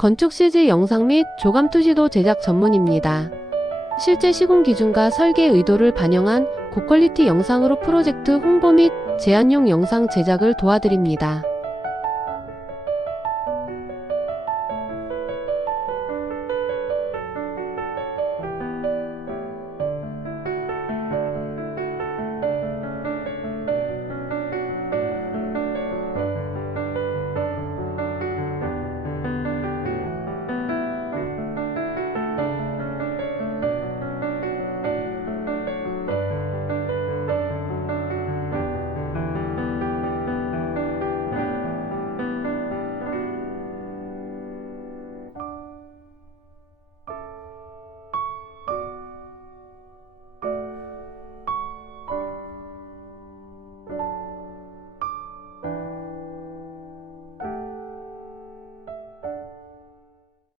건축 CG 영상 및 조감 투시도 제작 전문입니다. 실제 시공 기준과 설계 의도를 반영한 고퀄리티 영상으로 프로젝트 홍보 및 제안용 영상 제작을 도와드립니다.